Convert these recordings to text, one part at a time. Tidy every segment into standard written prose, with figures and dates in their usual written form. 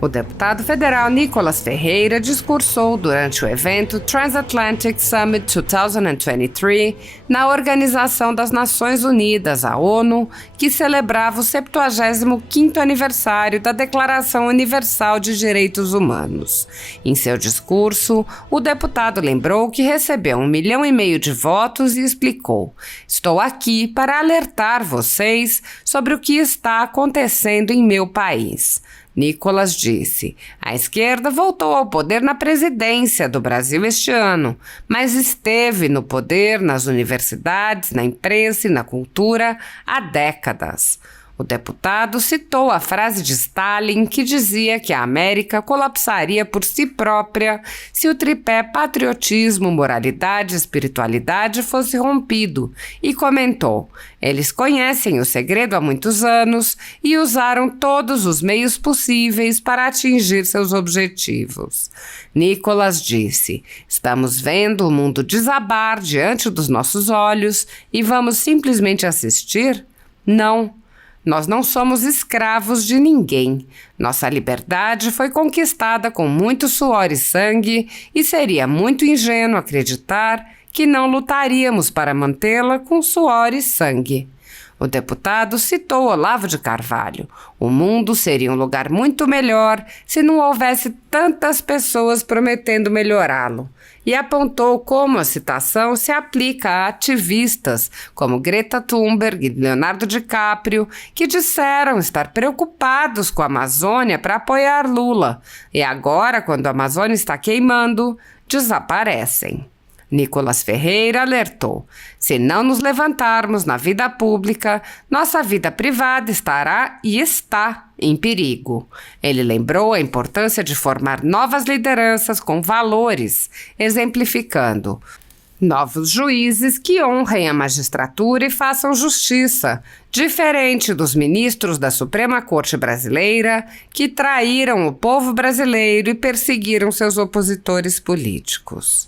O deputado federal Nicolas Ferreira discursou durante o evento Transatlantic Summit 2023 na Organização das Nações Unidas, a ONU, que celebrava o 75º aniversário da Declaração Universal de Direitos Humanos. Em seu discurso, o deputado lembrou que recebeu 1,5 milhão de votos e explicou: "Estou aqui para alertar vocês sobre o que está acontecendo em meu país." Nicolas disse: "A esquerda voltou ao poder na presidência do Brasil este ano, mas esteve no poder nas universidades, na imprensa e na cultura há décadas." O deputado citou a frase de Stalin que dizia que a América colapsaria por si própria se o tripé patriotismo, moralidade e espiritualidade fosse rompido e comentou: "Eles conhecem o segredo há muitos anos e usaram todos os meios possíveis para atingir seus objetivos." Nicolas disse: "Estamos vendo o mundo desabar diante dos nossos olhos e vamos simplesmente assistir? Não. Nós não somos escravos de ninguém. Nossa liberdade foi conquistada com muito suor e sangue e seria muito ingênuo acreditar que não lutaríamos para mantê-la com suor e sangue." O deputado citou Olavo de Carvalho: "O mundo seria um lugar muito melhor se não houvesse tantas pessoas prometendo melhorá-lo." E apontou como a citação se aplica a ativistas como Greta Thunberg e Leonardo DiCaprio, que disseram estar preocupados com a Amazônia para apoiar Lula, e agora, quando a Amazônia está queimando, desaparecem. Nicolas Ferreira alertou: "Se não nos levantarmos na vida pública, nossa vida privada estará e está em perigo." Ele lembrou a importância de formar novas lideranças com valores, exemplificando: "Novos juízes que honrem a magistratura e façam justiça, diferente dos ministros da Suprema Corte Brasileira que traíram o povo brasileiro e perseguiram seus opositores políticos."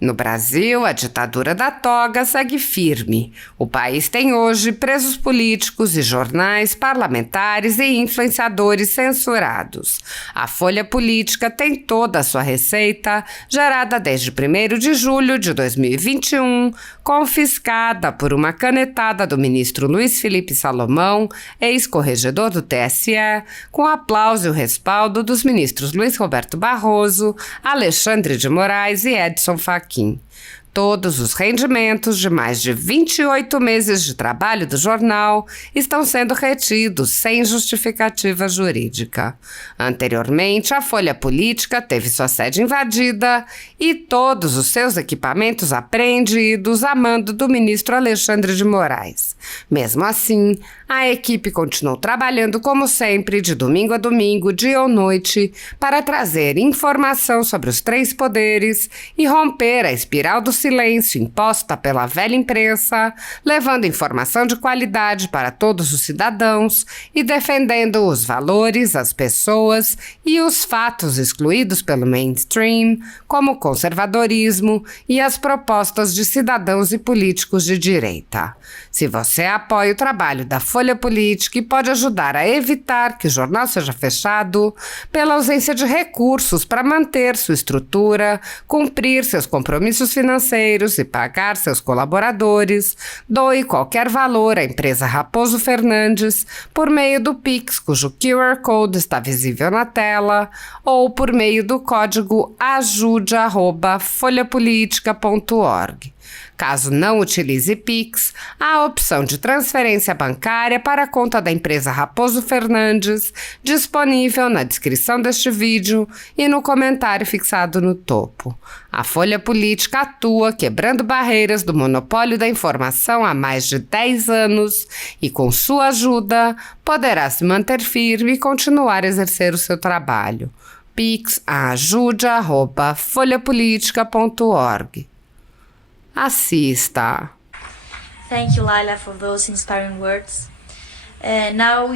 No Brasil, a ditadura da toga segue firme. O país tem hoje presos políticos e jornais, parlamentares e influenciadores censurados. A Folha Política tem toda a sua receita, gerada desde 1º de julho de 2021, confiscada por uma canetada do ministro Luiz Felipe Salomão, ex-corregedor do TSE, com aplauso e o respaldo dos ministros Luiz Roberto Barroso, Alexandre de Moraes e Edson Fachin. Todos os rendimentos de mais de 28 meses de trabalho do jornal estão sendo retidos sem justificativa jurídica. Anteriormente, a Folha Política teve sua sede invadida e todos os seus equipamentos apreendidos a mando do ministro Alexandre de Moraes. Mesmo assim, a equipe continuou trabalhando como sempre, de domingo a domingo, dia ou noite, para trazer informação sobre os 3 poderes e romper a espiral do silêncio imposta pela velha imprensa, levando informação de qualidade para todos os cidadãos e defendendo os valores, as pessoas e os fatos excluídos pelo mainstream, como o conservadorismo e as propostas de cidadãos e políticos de direita. Se você apoia o trabalho da Folha Política e pode ajudar a evitar que o jornal seja fechado, pela ausência de recursos para manter sua estrutura, cumprir seus compromissos financeiros e pagar seus colaboradores, doe qualquer valor à empresa Raposo Fernandes por meio do Pix, cujo QR Code está visível na tela, ou por meio do código ajude@folhapolitica.org. Caso não utilize Pix, há a opção de transferência bancária para a conta da empresa Raposo Fernandes, disponível na descrição deste vídeo e no comentário fixado no topo. A Folha Política atua quebrando barreiras do monopólio da informação há mais de 10 anos e, com sua ajuda, poderá se manter firme e continuar a exercer o seu trabalho. Pix ajude@folhapolitica.org. Assista. Thank you, Laila, for those inspiring words. Now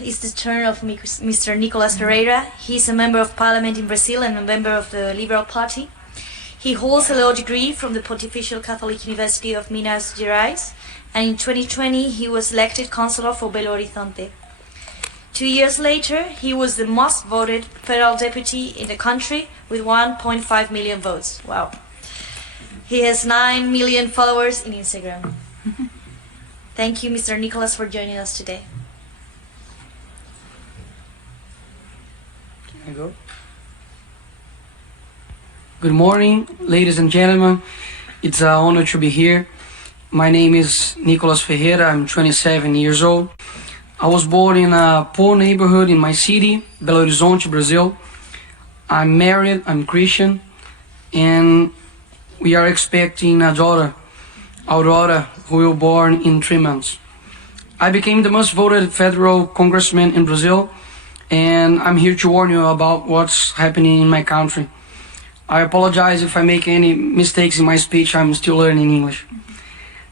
it's the turn of Mr. Nicolas Ferreira. He's a member of parliament in Brazil and a member of the Liberal Party. He holds a law degree from the Pontifical Catholic University of Minas Gerais, and in 2020 he was elected councillor for Belo Horizonte. 2 years later, he was the most voted federal deputy in the country with 1.5 million votes. Wow. He has 9 million followers in Instagram. Thank you, Mr. Nicolas, for joining us today. Can I go? Good morning, ladies and gentlemen. It's an honor to be here. My name is Nicolas Ferreira. I'm 27 years old. I was born in a poor neighborhood in my city, Belo Horizonte, Brazil. I'm married, I'm Christian, and we are expecting a daughter, Aurora, who will be born in 3 months. I became the most voted federal congressman in Brazil, and I'm here to warn you about what's happening in my country. I apologize if I make any mistakes in my speech. I'm still learning English.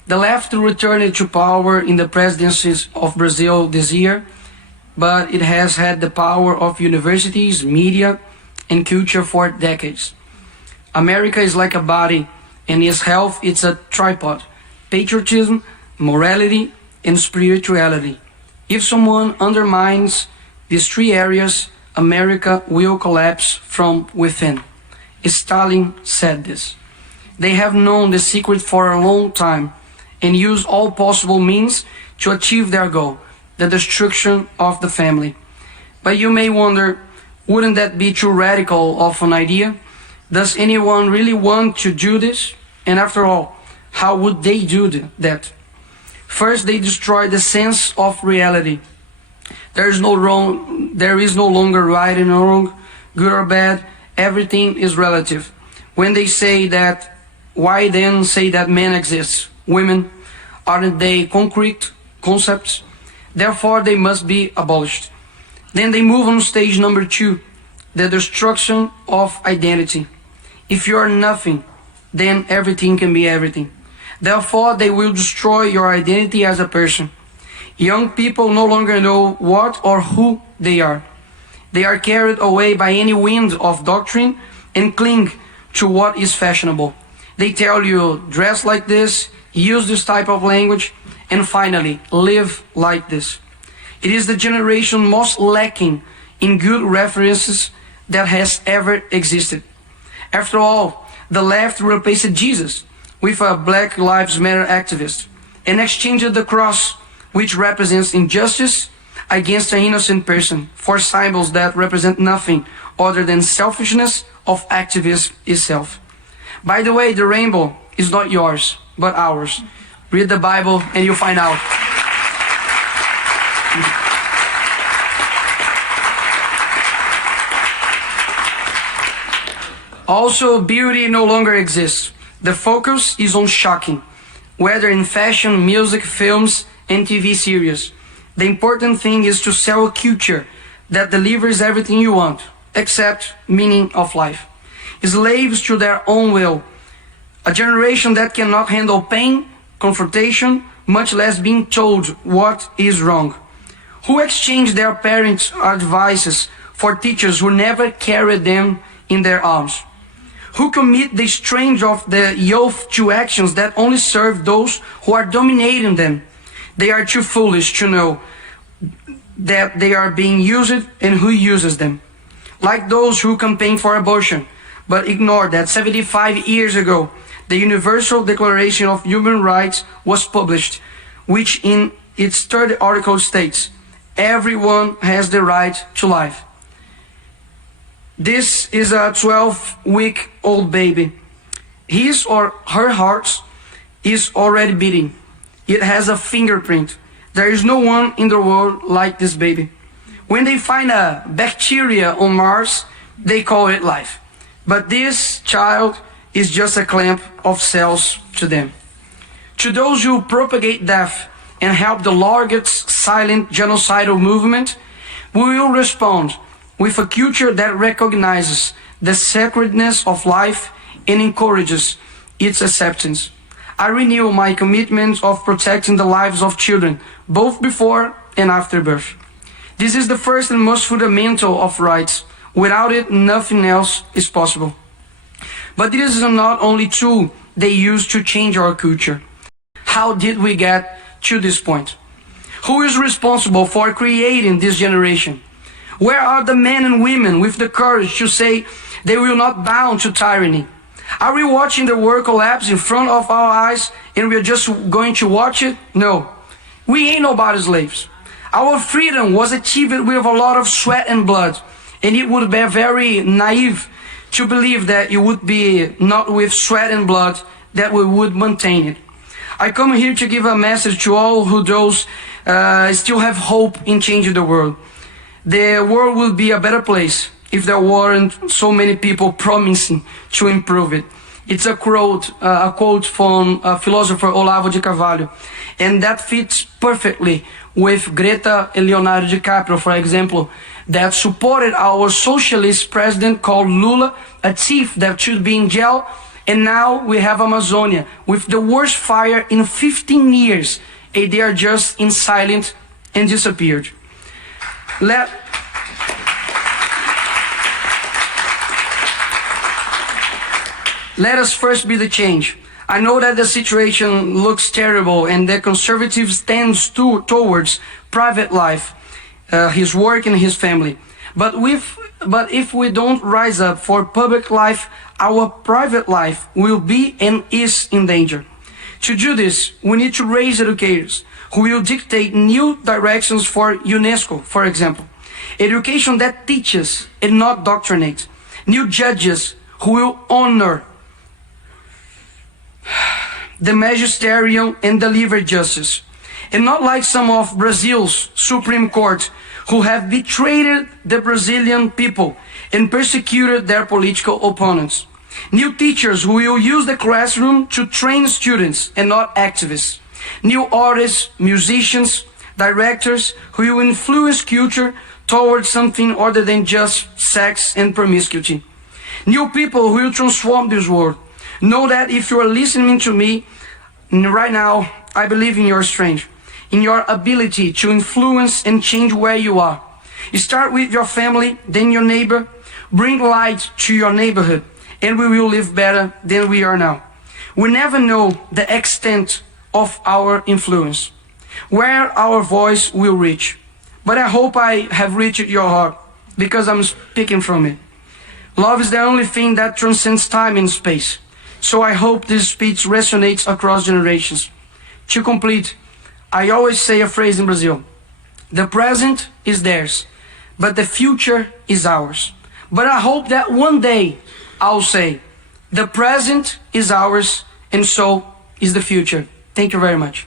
The left returned to power in the presidencies of Brazil this year, but it has had the power of universities, media, and culture for decades. America is like a body, and its health is a tripod: patriotism, morality, and spirituality. If someone undermines these 3 areas, America will collapse from within. Stalin said this. They have known the secret for a long time and use all possible means to achieve their goal, the destruction of the family. But you may wonder, wouldn't that be too radical of an idea? Does anyone really want to do this? And after all, how would they do that? First, they destroy the sense of reality. There is no longer right and wrong, good or bad. Everything is relative. When they say that, why then say that men exist? Women, aren't they concrete concepts? Therefore, they must be abolished. Then they move on stage number 2, the destruction of identity. If you are nothing, then everything can be everything. Therefore, they will destroy your identity as a person. Young people no longer know what or who they are. They are carried away by any wind of doctrine and cling to what is fashionable. They tell you, dress like this, use this type of language, and finally, live like this. It is the generation most lacking in good references that has ever existed. After all, the left replaced Jesus with a Black Lives Matter activist and exchanged the cross, which represents injustice, against an innocent person for symbols that represent nothing other than selfishness of activism itself. By the way, the rainbow is not yours, but ours. Read the Bible and you'll find out. Also, beauty no longer exists. The focus is on shocking, whether in fashion, music, films, and TV series. The important thing is to sell a culture that delivers everything you want, except meaning of life. Slaves to their own will. A generation that cannot handle pain, confrontation, much less being told what is wrong. Who exchanged their parents' advices for teachers who never carried them in their arms? Who commit the strange of the youth to actions that only serve those who are dominating them? They are too foolish to know that they are being used and who uses them. Like those who campaign for abortion, but ignore that 75 years ago, the Universal Declaration of Human Rights was published, which in its 3rd article states, everyone has the right to life. This is a 12-week-old baby. His or her heart is already beating. It has a fingerprint. There is no one in the world like this baby. When they find a bacteria on Mars, they call it life. But this child is just a clump of cells to them. To those who propagate death and help the largest silent genocidal movement, we will respond with a culture that recognizes the sacredness of life and encourages its acceptance. I renew my commitment of protecting the lives of children, both before and after birth. This is the first and most fundamental of rights. Without it, nothing else is possible. But this is not only tool they use to change our culture. How did we get to this point? Who is responsible for creating this generation? Where are the men and women with the courage to say they will not bow to tyranny? Are we watching the world collapse in front of our eyes and we're just going to watch it? No. We ain't nobody's slaves. Our freedom was achieved with a lot of sweat and blood, and it would be very naive to believe that it would be not with sweat and blood that we would maintain it. I come here to give a message to all who those still have hope in changing the world. The world will be a better place if there weren't so many people promising to improve it. It's a quote from philosopher Olavo de Carvalho, and that fits perfectly with Greta and Leonardo DiCaprio, for example, that supported our socialist president called Lula, a thief that should be in jail, and now we have Amazonia with the worst fire in 15 years, and they are just in silence and disappeared. Let us first be the change. I know that the situation looks terrible and that conservatives tend towards private life, his work and his family. But if we don't rise up for public life, our private life will be and is in danger. To do this, we need to raise educators who will dictate new directions for UNESCO, for example. Education that teaches and not doctrinates. New judges who will honor the magisterium and deliver justice. And not like some of Brazil's Supreme Court who have betrayed the Brazilian people and persecuted their political opponents. New teachers who will use the classroom to train students and not activists. New artists, musicians, directors who will influence culture towards something other than just sex and promiscuity. New people who will transform this world. Know that if you are listening to me right now, I believe in your strength, in your ability to influence and change where you are. You start with your family, then your neighbor. Bring light to your neighborhood, and we will live better than we are now. We never know the extent of our influence, where our voice will reach. But I hope I have reached your heart, because I'm speaking from it. Love is the only thing that transcends time and space. So I hope this speech resonates across generations. To complete, I always say a phrase in Brazil. The present is theirs, but the future is ours. But I hope that one day I'll say, the present is ours, and so is the future. Thank you very much.